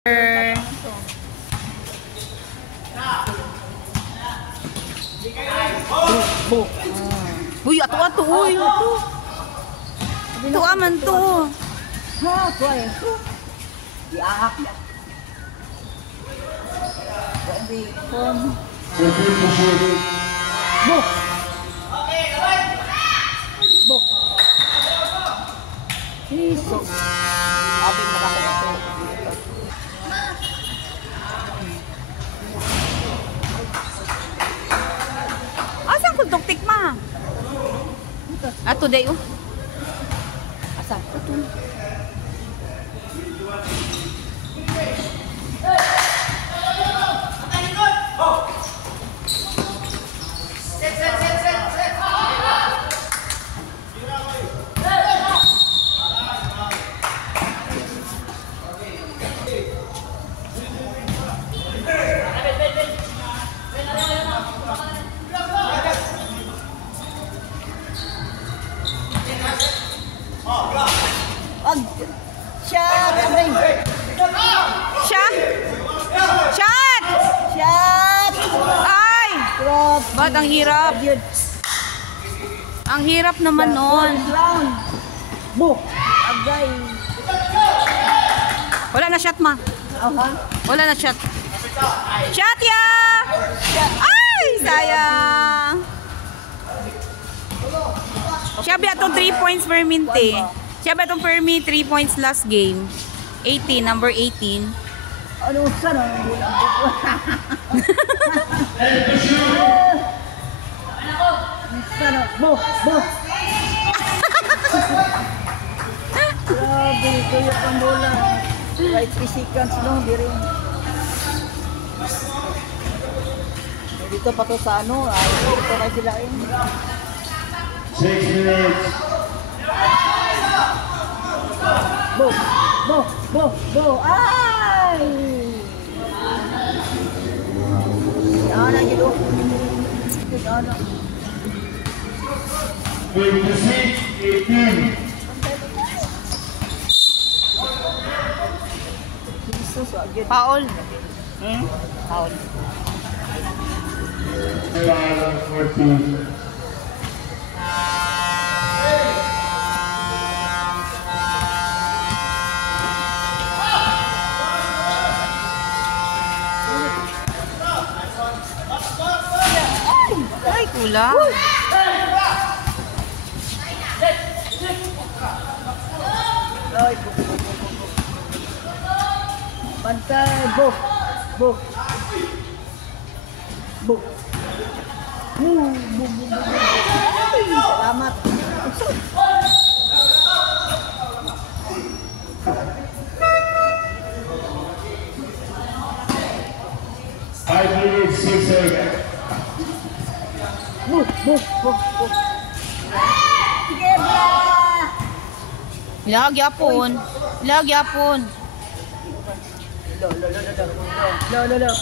Uy, ato. Uy, ato. Ito aman to. Ha, ito ay ito. Iahak na. Hindi, pon. Buk. Buk. Iso. Abing makakita. Asan kung tuktik ma? Ato day oh. Asa? Ito. Shot! Shot! Shot! Shot! Ay! Drop! Ba't ang hirap? Ang hirap naman nun. Round! Buk! Agay! Wala na shot ma. Aha! Wala na shot. Shot ya! Ay! Sayang! Siya ba itong 3 points per minute? Siya ba itong per me 3 points last game? 18, number 18. Ano sana? Sana? Bo! Bo! Grabe, kayo pang bola. Right 3 seconds lang, di rin. Dito pa to sa ano, dito kayo sila eh. 6 minutes. Bo! Bo! Bo! Bo! Ay! Yan na dito. Yan na. 26, 18. Jesus, agad. Paul. Paul. 14. Ay, kulang. Ay, bo! Bantay! Bo! Bo! Bo! Bo! Bo! Ay, salamat! 5 minutes, 6 seconds. Bo! Bo! Bo! Bo! Sige ba? Lag yapon. Lag yapon. Lo.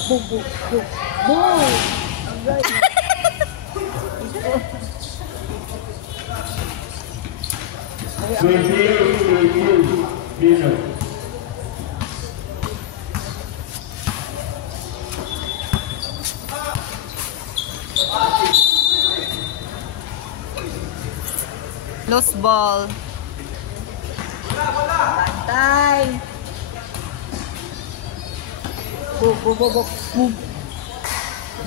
Bo! Bo! Bo! Bo! Agay! Lost ball. Bantay! Bo! Bo! Bo! Bo! Bo!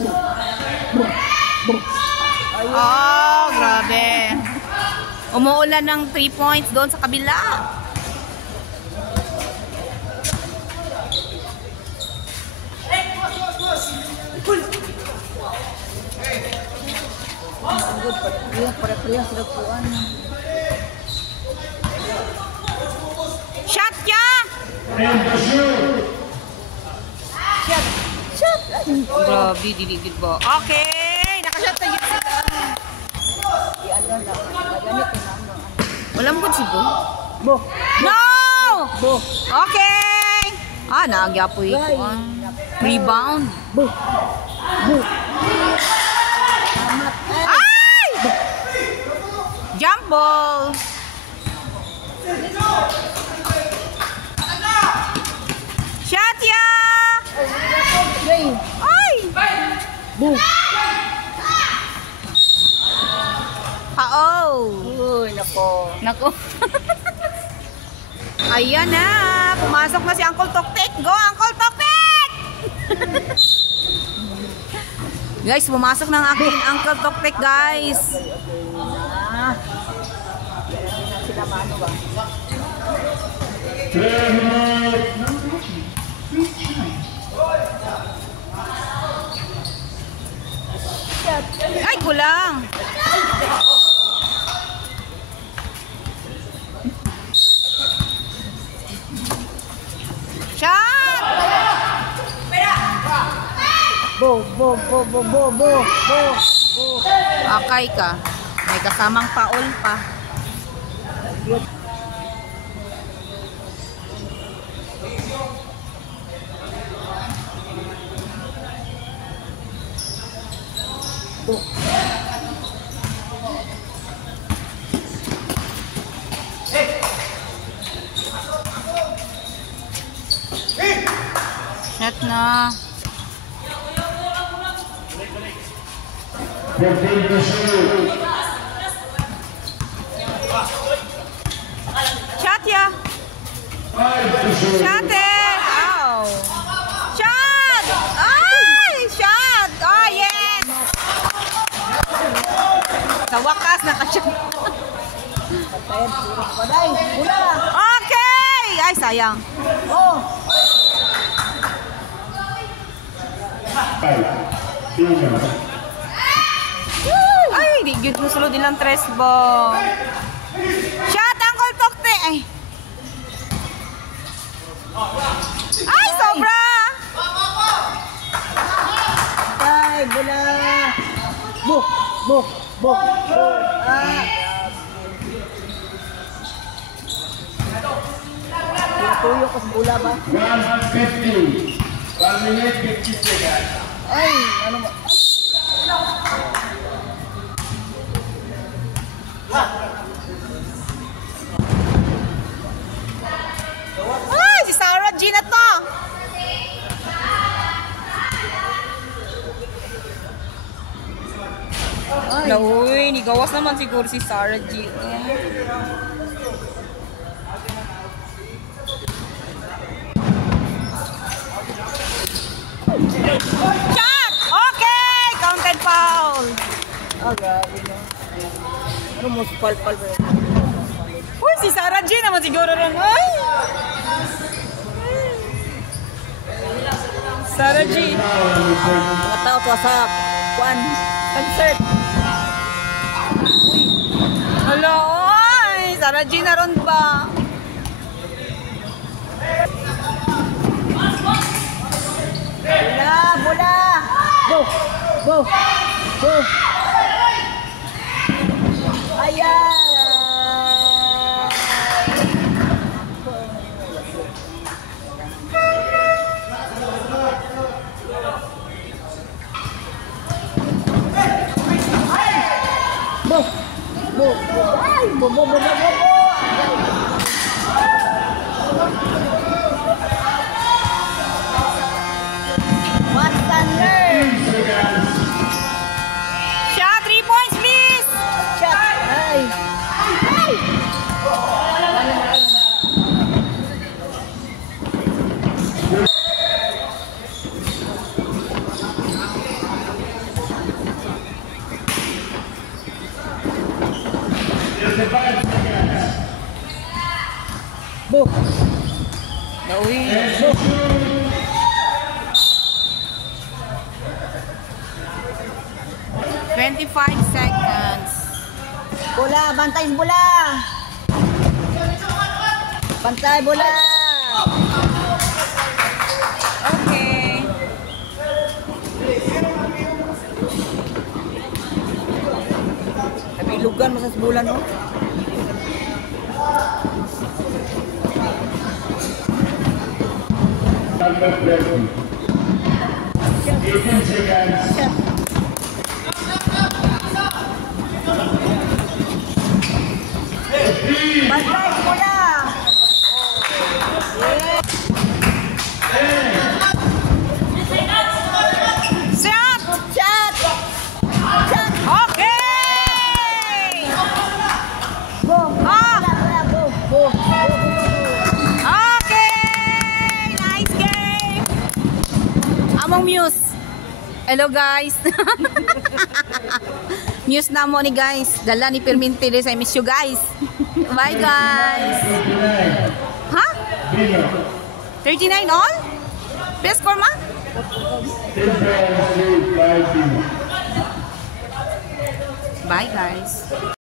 Bo! Bo! Oh, grabe. Umuulan ng 3 points doon sa kabila. Pare-parehas sila puan. Shot ya! And the shoot. Shot! Shot! Grabe, diligid ba? Okay, nakashot na yun sila. Ano na, magamit ko na ano. Wala mo kung si Bo? Bo! No! Bo! Okay! Ah, naagyapoy ko. Rebound. Bo! Bo! Ay! Jump ball. Shot Boom! Pao! Uy, nako. Nako. Ayan na. Pumasok na si Uncle Toktek. Go, Uncle Toktek! Guys, pumasok na ang aking Uncle Toktek, guys. Ah. Sila mano ba? Ay, kulang. Shot! Bo, bo, bo, bo, bo, bo, bo, bo. Akay ka. May kasamang paol pa. Shot na. 14 to shoot. Shot ya. 5 to shoot. Shot eh. Ow. Shot! Ay! Shot! Oh, yes! Sa wakas, nakashot. Patayin, puro paday. Bula! Okay! Ay, sayang. Oh! 5. Tina. Ay, di yun gusto din lang tres ball. Shot, Uncle Tokte! Ay. Ay, sobra! Patay, bula! Bo, bo, bo, bo. Ah! Tuyo kas bula ba? 150. 1 minute 50 seconds. Ay, ano ba? Ay, si Sarah G na to! Ay, Uy, nigawas naman siguro si Sarah G. Shot! Okay! Counted foul! ah, grabe no. Ano mo, pal-pal ba yun? Uy, si Sarah G naman siguro rin. Ay! Sarah G. Mga tao to sa kuan, concert. Hala, ay! Sarah G na ron ba? Bula, bula! Bo, bo, bo. Ayan! Bo, bo, bo. Ay, bo, bo, bo, bo, bo, bo. Mastander! Shot, 3 points, please! Shot! Ay! Ay! Bo! Uy. 25 seconds. Bola! Bantay bola! Bantay bola! Okay. Nabilugan mo sa bola, no? Number 20. 18 seconds. Shot! Bantay bola! Shot! Shot! Bo. Ah! Wala, bo. Bo. Okay! Nice game! Among Muse. Hello guys. Muse na mo ni guys. Dala ni Perminte rin sa miss you guys. Bye guys. 39. Ha? Bino. 39 all? Best score ma? 10 points lead by Bino. Bye guys.